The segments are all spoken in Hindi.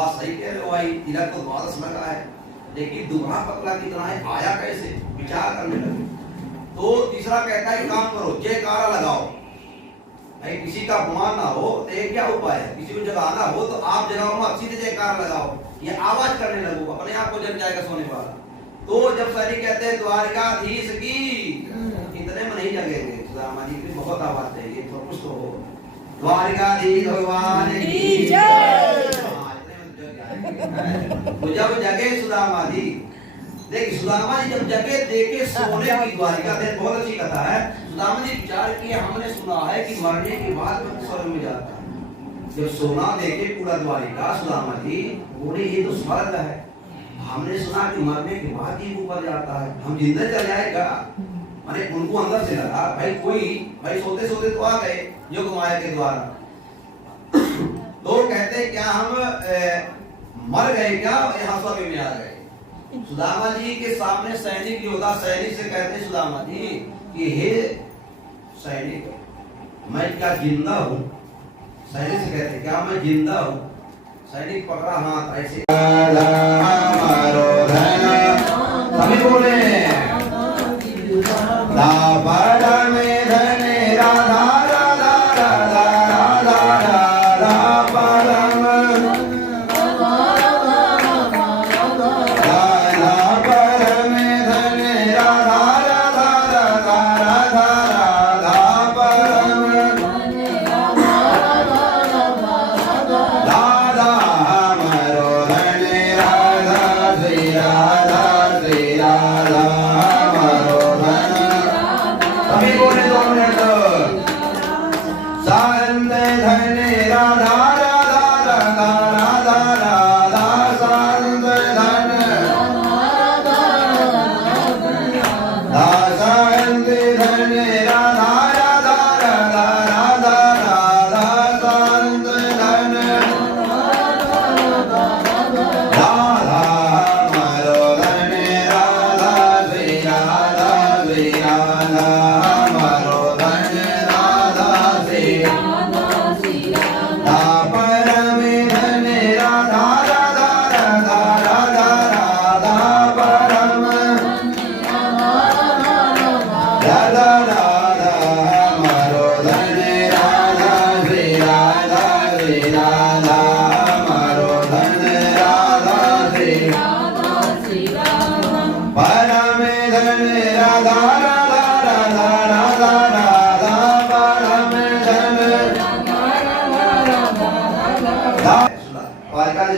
बात सही कह रहे हो भाई, तिलक तो द्वादश लगा है, लेकिन दुबला पतला कितना है, आया कैसे, विचार करने लगे। तो तीसरा कहता है काम करो, जयकारा लगाओ। भाई किसी का अपमान ना हो तो ये क्या उपाय है, किसी को जगाना हो तो आप जगाओ मत, सीधे जयकारा लगाओ, ये आवाज करने लगो, अपने आप को जग जाएगा सोने वाला। तो जब सैनिक कहते हैं द्वारिकाधीश की, इतने में नहीं जगेंगे, सुदामा जी की बहुत आवाज चाहिए, तो कुछ तो हो, द्वारिकाधीश भगवान की जय। तो जब जगे सुदामा जी, देखिए सुदामा जी जब जगे देखे सोने की द्वारिका, बहुत अच्छी कथा है। सुदामा जी विचार किए, हमने सुना है कि मरने के बाद स्वर्ग में जाता है। जब सोना देखे पूरा द्वारिका, सुदामा जी बोले ये तो स्वर्ग है, हमने सुना कि मरने के बाद ही ऊपर जाता है, हम जिंदा चल जाएगा। माने उनको अंदर से लगा भाई सोते सोते तो आ गए योग माया के द्वारा। तो कहते क्या हम मर गए क्या, यहाँ स्वर्ग में आ गए। सुदामा जी के सामने सैनिक योद्धा सैनिक से कहते सुदामा जी कि हे सैनिक, मैं क्या जिंदा हूँ? सैनिक से कहते क्या मैं जिंदा हूँ? सैनिक पकड़ा हाथ ऐसे, सभी बोले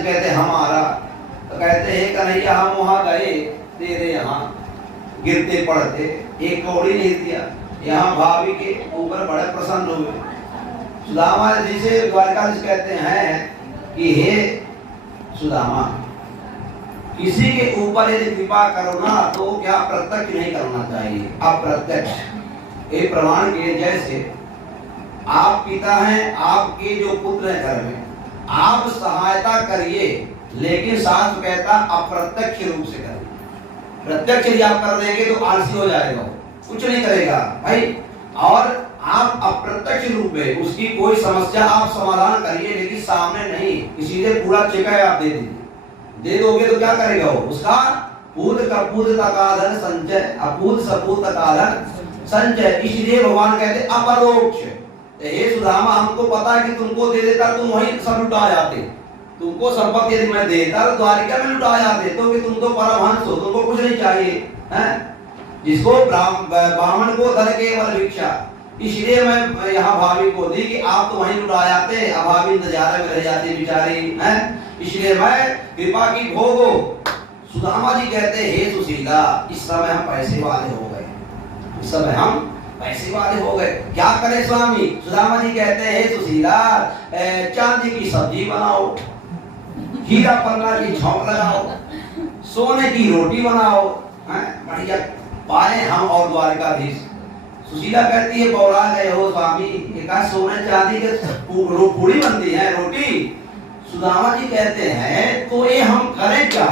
कहते हमारा, तो कहते हैं कन्हैया हम वहां गए, तेरे यहाँ गिरते पड़ते एक कौड़ी नहीं दिया, यहाँ भाभी के ऊपर बड़े प्रसन्न हुए। सुदामा जी से द्वारकाधीश कहते हैं कि हे सुदामा, किसी के ऊपर यदि कृपा करो ना तो क्या प्रत्यक्ष नहीं करना चाहिए, अप्रत्यक्ष। ये प्रमाण के जैसे आप पिता हैं, आपके जो पुत्र हैं घर में, आप सहायता करिए, लेकिन शास्त्र कहता अप्रत्यक्ष रूप से करिए। प्रत्यक्ष यदि आप कर देंगे तो आलसी हो जाएगा, कुछ नहीं करेगा भाई। और आप अप्रत्यक्ष रूप में उसकी कोई समस्या आप समाधान करिए, लेकिन सामने नहीं, सीधे पूरा चेक आप दे दीजिए। दे दोगे तो क्या करेगा वो, उसका पूत का पूत का धन संचय, अपूत सपूत का धन संचय। इसलिए भगवान कहते अपरोक्ष। हे सुदामा, हमको पता है कि तुमको दे देता तुम वहीं सब लुटा जाते, तुमको संपत्ति यदि मैं देता तो द्वारिका में लुटा जाते, तो कि तुम तो परमहंस हो, तुमको कुछ नहीं चाहिए हैं। जिसको ब्राह्मण को धन केवल भिक्षा, इसलिए मैं यहाँ भाभी को दी कि आप तो वहीं लुटा जाते, अभावी इंतजार में रह जाती बेचारी हैं, इसलिए मैं कृपा की भोगो। सुदामा जी कहते हे सुशीला, इस समय हम पैसे वाले हो गए, इस समय हम पैसे वाले हो गए, क्या करें स्वामी? सुदामा जी कहते हैं हे सुशीला, चांदी की सब्जी बनाओ, हीरा पन्ना की झोंक लगाओ, सोने की रोटी बनाओ, बढ़िया पाए हम और द्वारकाधीश। सुशीला कहती है बौरा गए हो स्वामी, एक सोने चांदी के पूरी बनती है रोटी। सुदामा जी कहते हैं तो ये हम करें क्या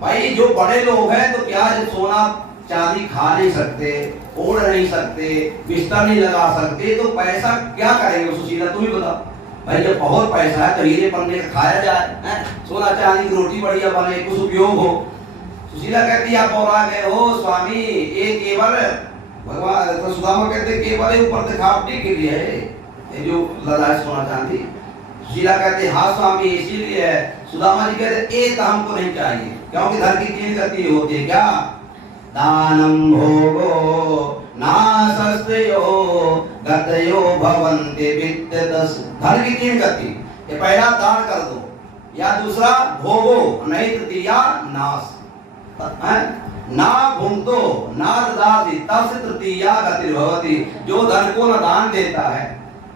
भाई, जो बड़े लोग हैं तो क्या सोना चांदी खा नहीं सकते, ओढ़ नहीं सकते, बिस्तर नहीं लगा सकते, तो पैसा क्या करेंगे? सुशीला तुम ही बताओ, भाई जब बहुत पैसा है तो हीरे पन्ने का खाया जाए, हैं? सोना चांदी की रोटी बढ़िया बने, कुछ उपयोग हो। सुशीला कहती आप और आ गए हो स्वामी, ये केवल भगवान, तो सुदामा कहते केवल ऊपर दिखावटी के लिए है ये जो लदा है सोना चांदी। सुशीला कहते हाँ स्वामी इसीलिए है। सुदामा जी कहते ये तो हमको नहीं चाहिए, क्योंकि धन की तीन गति होती है क्या, दानम भोगो नासस्यो गतयो भवन्ति वित्तदस। धन की तीन गति, ये पहला दान कर दो, या दूसरा भोगो, नहीं तृतीया नाश, ना भुंक्तो ना ददाति तस्य तृतीया गतिर्भवति। जो धन को न दान देता है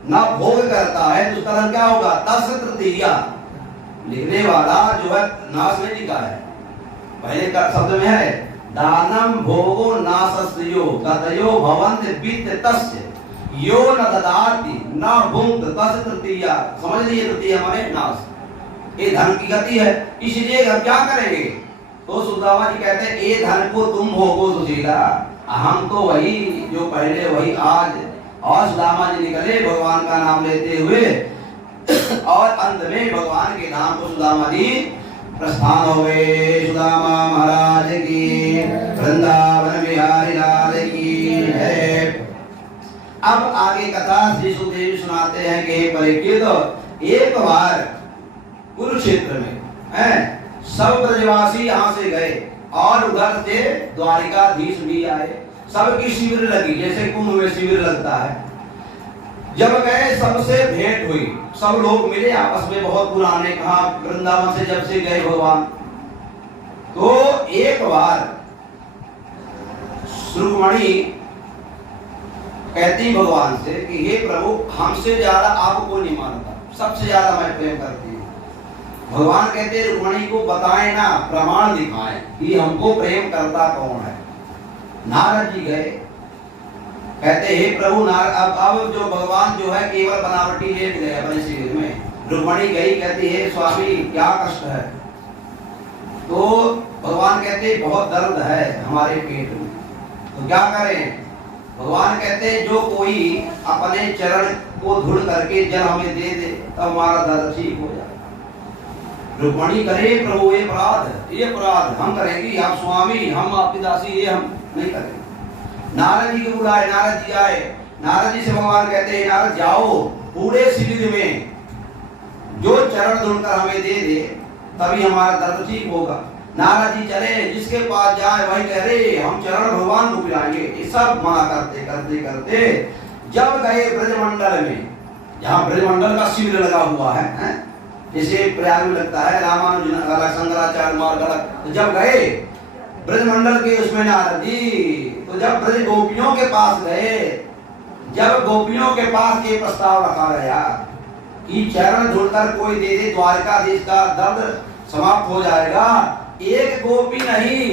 ना भोग करता है तो उसका धन क्या होगा, तस्य तृतीया। लिखने वाला जो है नाश में लिखा है, पहले का शब्द में है दानम भोगो नासस्यो गतयो भवन्ति वित्तस्य यो न ददाति न भुंक्त तस्य तृतीया। समझ लीजिए तृतीया माने नाश, ये धन की गति है। इसलिए हम क्या करेंगे, तो सुदामा जी कहते हैं ये धन को तुम भोगो सुशीला, हम तो वही जो पहले वही आज। और सुदामा जी निकले भगवान का नाम लेते हुए और अंत में भगवान के नाम को सुदामा जी प्रस्थान हो गए। सुदामा महाराज की, वृंदावन बिहारी लाल की है। अब आगे कथा श्री सुखदेव सुनाते हैं कि परीक्षित एक बार कुरुक्षेत्र में है सब ब्रजवासी यहाँ से गए और उधर से द्वारिकाधीश भी आए। सबकी शिविर लगी जैसे कुंभ में शिविर लगता है। जब गए सबसे भेंट हुई, सब लोग मिले आपस में, बहुत पुराने, कहा वृंदावन से जब से गए भगवान। तो एक बार रुक्मणी कहती भगवान से कि हे प्रभु हमसे ज्यादा आपको नहीं मानता, सबसे ज्यादा मैं प्रेम करती हूँ। भगवान कहते रुक्मणी को बताएं ना, प्रमाण दिखाएं कि हमको प्रेम करता कौन है। नारद जी गए, कहते हे प्रभु अब जो भगवान जो है केवल बनावटी लेट गए अपने शिविर में। रुक्मणी गई, कहती है स्वामी क्या कष्ट है। तो भगवान कहते बहुत दर्द है हमारे पेट में, तो क्या करें। भगवान कहते जो कोई अपने चरण को धुल करके जल हमें दे दे तब हमारा दर्द ठीक हो जाए। रुक्मणी करे प्रभु ये अपराध हम करेंगे, आप स्वामी हम आपकी दासी, ये हम नहीं करेंगे। नारद जी को बुलाए, नारद जी आए। नारद जी से भगवान कहते हैं नारद जाओ पूरे शिविर में जो चरण धुलकर हमें दे दे तभी हमारा दर्द ठीक होगा। नारद जी चले, जिसके पास जाए वही कह रहे हम चरण भगवान को पिलाएंगे। ये सब मना करते करते करते जब गए ब्रजमंडल में, जहाँ ब्रजमंडल का शिविर लगा हुआ है, जैसे प्रयाग में लगता है रामानुज अलग, शंकराचार्य मार्ग अलग। जब गए ब्रजमंडल के उसमें नारद जी, तो जब ब्रज गोपियों के पास गए, जब गोपियों के पास ये प्रस्ताव रखा गया कि चरण धुलकर कोई दे दे द्वारकाधीश का दर्द समाप्त हो जाएगा। एक गोपी नहीं,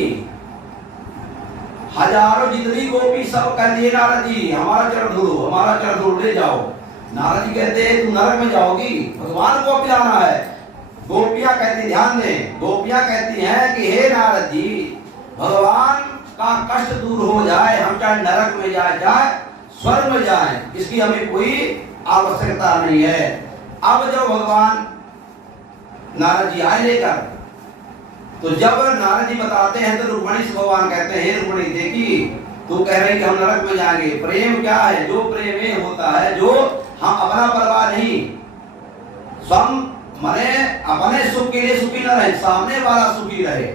हजारों जितनी गोपी सब कह दिए नारद जी हमारा चरण धुलो, हमारा चरण धुल ले जाओ। नारद जी कहते हैं तुम नरक में जाओगी, भगवान को पिलाना है। गोपियां कहती, ध्यान दें, गोपियां कहती हैं कि हे नारद जी भगवान का कष्ट दूर हो जाए, हम चाहे नरक में जाए चाहे स्वर्ग में जाए, इसकी हमें कोई आवश्यकता नहीं है। अब जब भगवान नारद जी आए लेकर, तो जब नारद जी बताते हैं तो रुक्मणी से भगवान कहते हैं हे रुक्मणी देखी तू कह रही कि हम नरक में जाएंगे, प्रेम क्या है, जो प्रेम में होता है, जो हम अपना परवाह नहीं, स्वयं मने अपने सुख के लिए सुखी न रहे, सामने वाला सुखी रहे,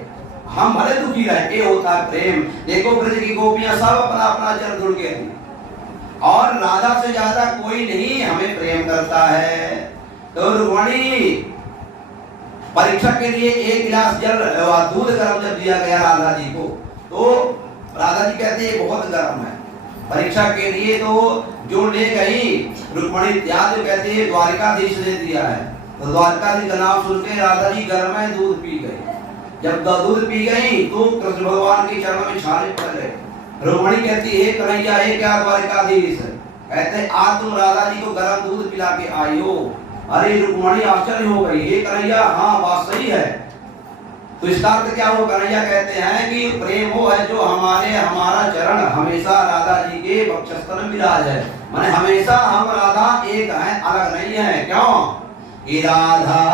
हम भले दुखी रहे, ये होता है प्रेम। देखो ब्रज की गोपियां सब अपना अपना चरण धुल के, और राधा से ज्यादा कोई नहीं हमें प्रेम करता है। तो रुक्मणी परीक्षा के लिए एक गिलास जल दूध गर्म जब दिया गया राधा जी को, तो राधा जी कहते हैं बहुत गर्म है। परीक्षा के लिए तो जो ले गई रुक्मणी त्याग कहते हैं द्वारिकाधीश ने दिया है, तो द्वारिकाधीश का नाम सुन के राधा जी गर्म है दूध पी गई। जब दूध पी गई तो कृष्ण भगवान के चरणों में छाले पड़ गए। रुक्मणी कहती है कन्हैया हे क्या द्वारिकाधीश, कहते आज तुम राधा जी को गर्म दूध पिला के आई हो। अरे रुक्मणी आश्चर्य हो गई, हे कन्हैया हाँ बात सही है। तो इसका अर्थ क्या हो, कन्हैया कहते हैं कि प्रेम वो है जो हमारा चरण हमेशा राधा जी के वक्षस्थल में विराज है। माने हमेशा हम राधा एक हैं, अलग नहीं है। क्यों कि राधा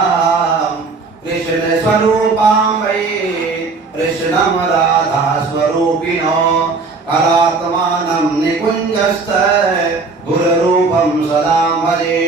कृष्ण स्वरूपां वै कृष्णम राधा स्वरूपिणो कलात्मानं निकुंजस्थ गुरुरूपं सदा भजे।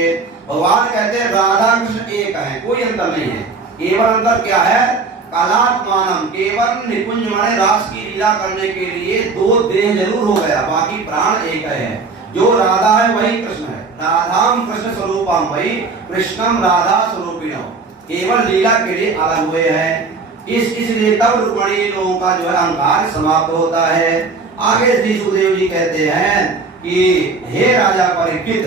भगवान कहते हैं राधा कृष्ण एक है, कोई अंतर नहीं है। केवल अंतर क्या है? कलात्मानम, केवल निकुंज माने रास की लीला करने के लिए दो देह जरूर हो गया, बाकी प्राण एक है। जो राधा है वही कृष्ण है। राधाम कृष्ण स्वरूपम वही कृष्णम राधा स्वरूपिणो, केवल लीला के लिए अलग हुए हैं। इसलिए तब रुक्मिणी लोगों का जो है अहंकार समाप्त होता है। आगे श्री सुखदेव जी कहते हैं कि हे राजा परीक्षित,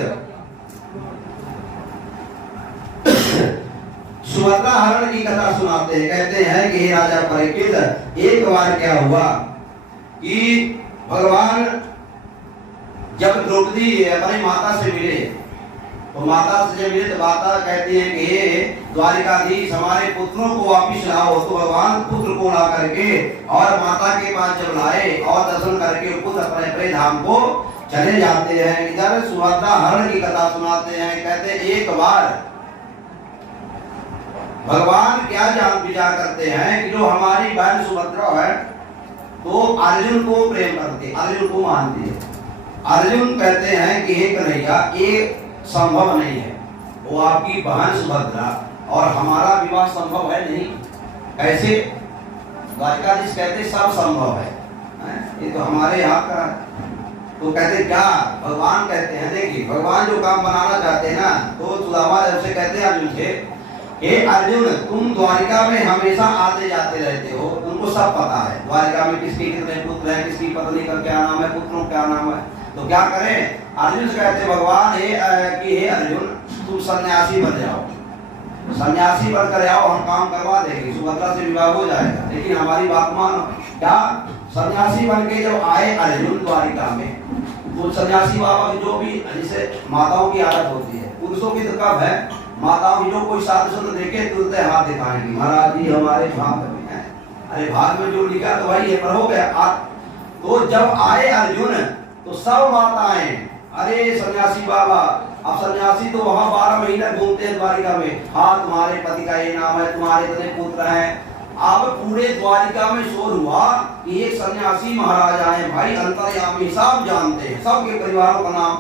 सुभद्रा हरण की कथा सुनाते हैं। कहते हैं कि हे राजा परीक्षित, एक बार क्या हुआ कि भगवान जब द्रौपदी अपनी माता से मिले, तो माता से जब मिले तो माता कहती है कि हे द्वारिकाधीश, हमारे पुत्रों को वापिस लाओ। तो भगवान पुत्र को ला करके और माता के पास जब लाए और दर्शन करके पुत्र अपने अपने धाम को चले जाते हैं। इधर सुभद्रा हरण की कथा सुनाते हैं। कहते हैं एक बार भगवान क्या जान विचार करते हैं कि जो हमारी बहन सुभद्रा है तो अर्जुन को प्रेम करती, अर्जुन को मानती है। अर्जुन कहते हैं कि हे कन्हैया, ये संभव नहीं है, वो आपकी बहन सुभद्रा और हमारा विवाह संभव है नहीं। कैसे? द्वारिकाधीश कहते सब संभव है, ये तो हमारे यहाँ का। तो कहते क्या? भगवान कहते हैं देखिए, भगवान जो काम बनाना चाहते हैं ना, तो सुदामा से कहते हैं अर्जुन से, हे अर्जुन, तुम द्वारिका में हमेशा आते जाते रहते हो, तुमको सब पता है द्वारिका में किसके कितने पुत्र हैं, किसकी पत्नी का क्या नाम है, पुत्रों क्या नाम है। तो क्या करें? अर्जुन से कहते भगवान हे अर्जुन, तुम सन्यासी बन जाओ, सन्यासी बनकर आओ, हम काम करवा देंगे, सुभद्रा से विवाह हो जाएगा, लेकिन हमारी बात मानो। क्या? सन्यासी बन के जब आए अर्जुन द्वारिका में, तो सन्यासी बाबा की जो भी, जैसे माताओं की आदत होती है, पुरुषों की तो कब है, माताओं की जो कोई साधु संत देखे तुरंत हाथ दिखाएंगी, महाराज जी हमारे भाग में है, अरे भाग में जो लिखा तो वही है, पर हो गया। तो जब आए अर्जुन तो सब माताएं, अरे सन्यासी बाबा, अब सन्यासी तो वहां 12 महीने घूमते हैं द्वारिका में, हाँ तुम्हारे पति का ये नाम है, तुम्हारे इतने पुत्र हैं। अब पूरे द्वारिका में शोर हुआ कि एक सन्यासी महाराज आए, भाई अंतर्यामी, सब जानते हैं, सबके परिवारों का नाम,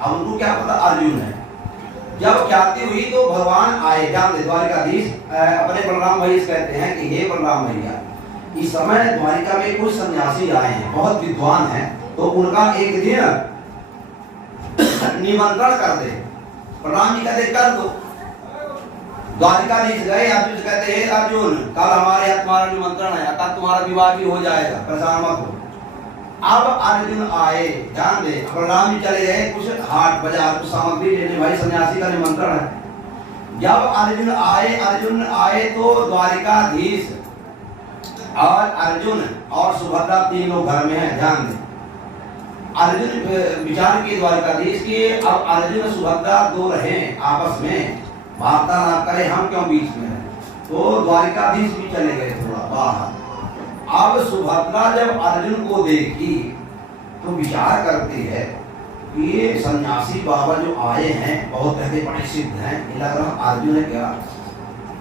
अब उनको क्या पता अर्जुन है। जब ख्याति हुई तो भगवान आए, ध्यान दे, द्वारिकाधीश अपने बलराम भैया कहते हैं कि हे बलराम भैया, इस समय द्वारिका में कुछ सन्यासी आए हैं, बहुत विद्वान हैं, तो उनका एक दिन निमंत्रण कर दे। बलराम जी कहते कर दो। द्वारिकाधीश गए, अर्जुन से कहते हे अर्जुन, कल हमारे यहाँ तुम्हारा निमंत्रण है, कल तुम्हारा विवाह भी हो जाएगा, परेशान मत हो। अब अर्जुन आए, ध्यान दे, बलराम जी चले गए कुछ हाट बाजार कुछ सामग्री लेने, भाई सन्यासी का निमंत्रण है। जब अर्जुन आए तो द्वारिकाधीश और अर्जुन और सुभद्रा तीनों घर में है। ध्यान दे, अर्जुन विचार किए द्वारिकाधीश के, अब अर्जुन सुभद्रा दो रहे आपस में, वार्तालाप करे, हम क्यों बीच में हैं। तो द्वारिकाधीश भी चले गए थोड़ा बाहर। अब सुभद्रा जब अर्जुन को देखी तो विचार करती है कि ये सन्यासी बाबा जो आए हैं बहुत कहते बड़े सिद्ध हैं, लग रहा अर्जुन है क्या।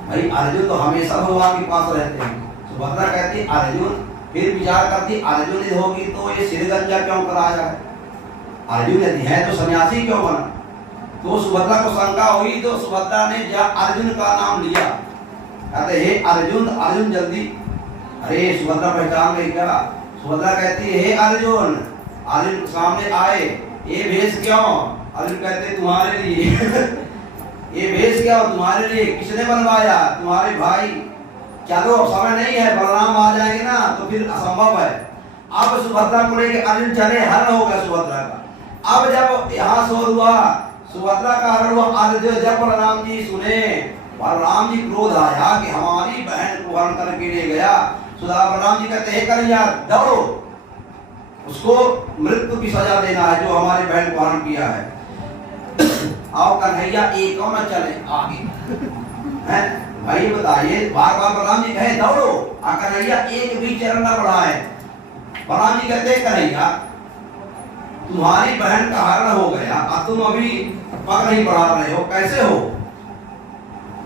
भाई अर्जुन तो हमेशा भगवान के पास रहते हैं। सुभद्रा कहती अर्जुन, फिर विचार करती अर्जुन यदि होगी तो ये सिरगंजा क्यों कराया है, अर्जुन यदि है तो सन्यासी क्यों बना। तो सुभद्रा को शंका हुई, तो सुभद्रा ने अर्जुन का नाम लिया, कहते हे अर्जुन, अर्जुन जल्दी। अरे सुभद्रा पहचान गई क्या। सुभद्रा कहती है हे अर्जुन, अर्जुन सामने आए, ये भेष क्यों। अर्जुन कहते तुम्हारे लिए ये भेष क्या तुम्हारे लिए, किसने बनवाया, तुम्हारे भाई। चलो अब समय नहीं है, बलराम आ जाएंगे ना तो फिर असंभव है। अब सुभद्रा को लेकर अर्जुन चले, हरण हो गया सुभद्रा का। अब जब यहाँ शोर हुआ, सुभद्रा का हरण हुआ, अर्जुन जब बलराम जी सुने, बलराम जी क्रोध आया कि हमारी बहन को हरण करके ले गया। बलराम जी कहते हैं कन्हैया दौड़ो, उसको मृत्यु की सजा देना है जो हमारे बहन को हरण किया है। आओ कन्हैया एक और न चले आगे हैं। भाई बताइए, बार बार बलराम जी कहे दौड़ो, कन्हैया एक भी चरण न बढ़ाए। बलराम जी कहते कन्हैया तुम्हारी बहन का हरण हो गया और तुम अभी पग नहीं बढ़ा रहे हो, कैसे हो?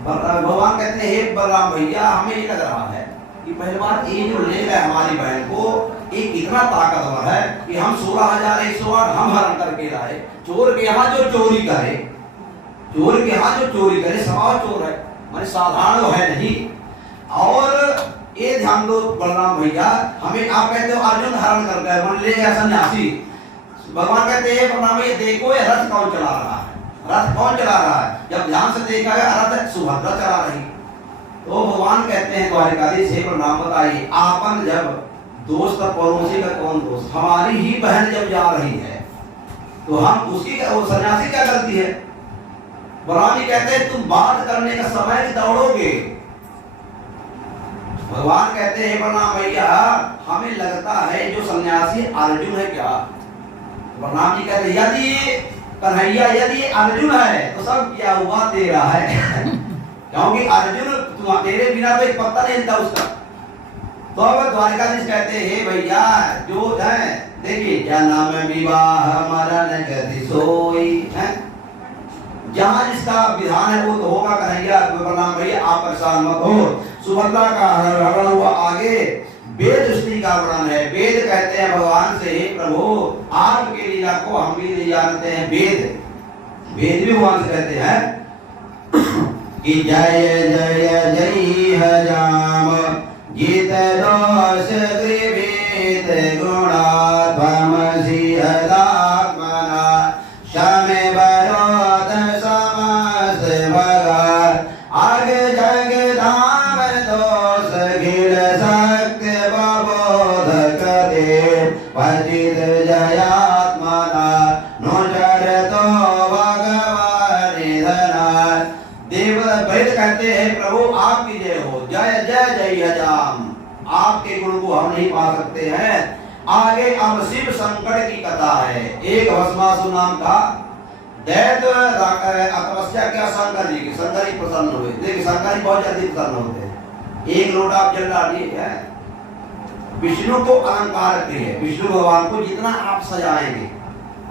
भगवान कहते हैं हे बलराम भैया, हमें ये लग रहा है कि पहली बात ये जो ले गए हमारी बहन को, ये इतना ताकतवर है कि हम 16,108 हम हरण करके लाए। चोर के यहाँ जो चोरी करे, चोर के यहाँ जो चोरी करे स्वभाव चोर है, माने साधारण वो है नहीं। और ये ध्यान दो बलराम भैया, हमें आप कहते हो अर्जुन हरण कर गए, मान ले गया सन्यासी। भगवान कहते हैं बलराम भैया देखो ये रथ कौन चला रहा है, रथ कौन चला रहा है? जब ध्यान से देखा गया रथ सुभद्रा चला रही। तो भगवान कहते हैं द्वारिकाधीश हे बलराम बताइए, आपन जब दोस्त पड़ोसी का कौन दोस्त, हमारी ही बहन जब जा रही है तो हम उसकी वो सन्यासी क्या करती है? बलराम जी कहते हैं तुम बात करने का समय दौड़ोगे। भगवान कहते हैं बलराम भैया हमें लगता है जो सन्यासी अर्जुन है क्या? बलराम जी कहते हैं यदि कन्हैया यदि अर्जुन है तो सब क्या हुआ तेरा है क्योंकि अर्जुन तेरे बिना तो एक पत्ता नहीं हिलता उसका। तो अब द्वारिकाधीश कहते हैं भैया जो है देखिए जन्म विवाह मरण गति सोई है, जहां जिसका विधान है वो तो होगा। कन्हैया बलराम भैया आप परेशान मत हो। सुभद्रा का हरण हुआ, आगे वेद स्तुति का वर्णन है। वेद कहते हैं भगवान से हे प्रभु आपके लीला को हम भी नहीं जानते हैं। वेद वेद भी भगवान से कहते हैं कि जय जय जय हजाम गीत दोष ग्रीवित गुणात्मसी हदात्मना शमे बरोत समस भगत आग जग धाम दोष घिर शक्ति बबोध कदे पतित जयात्मना नोचर तो भगवान निधना। देव प्रेत कहते हैं प्रभु आपकी जय हो, जय जय जय हजाम, आपके गुण को हम नहीं पा सकते हैं। आगे अब शिव शंकर की कथा है। एक भस्मासुर नाम का दैत्य तपस्या किया शंकर जी की, शंकर जी प्रसन्न हुए। देखिए शंकर जी बहुत जल्दी प्रसन्न होते हैं। एक लोटा आप जल डालिए क्या है, विष्णु को अलंकार प्रिय, विष्णु भगवान को जितना आप सजाएंगे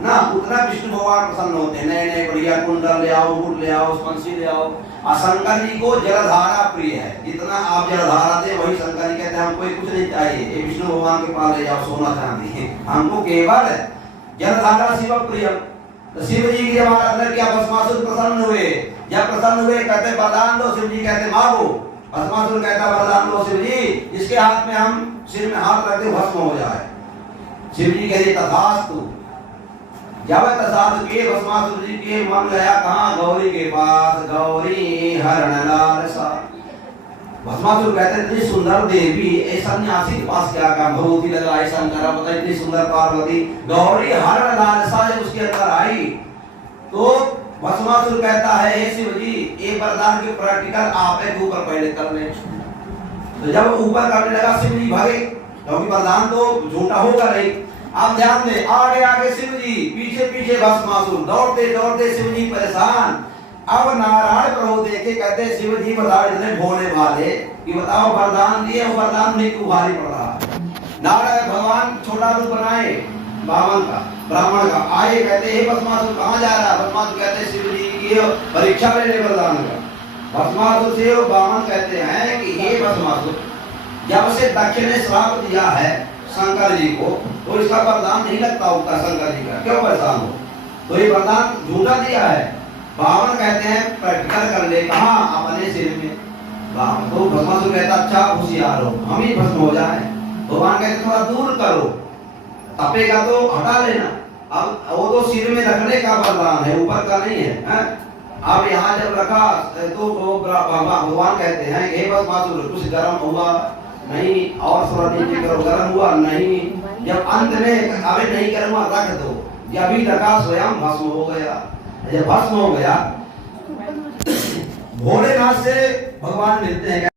ना उतना विष्णु भगवान प्रसन्न होते हैं। नए नए बढ़िया कुंडल ले आओ, मुकुट ले आओ, स्पंसी ले आओ। और शंकर जी को जलधारा प्रिय है, जितना आप जलधारा दे वही शंकर जी कहते हैं हमको कुछ नहीं चाहिए, ये विष्णु भगवान के पास ले जाओ सोना चांदी, हमको केवल जलधारा शिव प्रिय। तो शिव जी की जब आराधना किया भस्मासुर प्रसन्न हुए। जब प्रसन्न हुए कहते वरदान दो, शिव जी कहते मांगो। भस्मासुर कहता वरदान दो शिव जी, इसके हाथ में हम सिर में हाथ रख दे भस्म हो जाए। शिव जी कहते तथास्तु। जब तथास्तु के भस्मासुर जी के मन गया कहाँ, गौरी के पास, गौरी हरण लालसा। भस्मासुर कहते इतनी सुंदर देवी ऐसा सन्यासी के पास क्या काम, भगवती लग रहा है शंकर पता इतनी सुंदर पार्वती। गौरी हरण लालसा जब उसके अंदर आई तो भस्मासुर कहता है हे शिव जी ये वरदान के प्रैक्टिकल आप के ऊपर पहले कर ले। तो जब ऊपर करने लगा शिव जी भागे, क्योंकि वरदान तो झूठा होगा नहीं। आप ध्यान दे, आगे आगे शिव जी, पीछे पीछे भस्मासुर, दौड़ते दौड़ते शिव जी परेशान। अब नारायण प्रभु देखे कहते शिव जी बताओ इतने भोले वाले कि बताओ वरदान दिए वो वरदान नहीं क्यों भारी पड़ रहा। नारायण भगवान छोटा रूप बनाए बामन का, ब्राह्मण का, आए कहते हे भस्मासुर कहाँ जा रहा है? भस्मासुर कहते शिव जी की परीक्षा ले वरदान का। भस्मासुर से बामन कहते हैं कि हे भस्मासुर जब से दक्ष ने श्राप दिया है शंकर जी को तो इसका वरदान नहीं लगता होता शंकर जी का, क्यों परेशान हो? तो ये वरदान झूठा दिया है। बामन कहते हैं प्रैक्टिकल कर ले, कहाँ? अपने सिर में। तो भस्मासुर कहता अच्छा होशियार हो, हम ही भस्म हो जाए। भगवान कहते थोड़ा दूर करो, तपेगा तो हटा लेना। अब वो तो सिर में रखने का वरदान है, ऊपर का नहीं है। अब यहाँ जब रखा तो भगवान कहते हैं हे भस्मासुर कुछ गर्म हुआ नहीं, और थोड़ा नीचे करो, गर्म हुआ नहीं। जब अंत में अभी नहीं गर्म हुआ रख दो, जब भी रखा स्वयं भस्म हो गया। जब भस्म हो गया भोलेनाथ से भगवान मिलते हैं।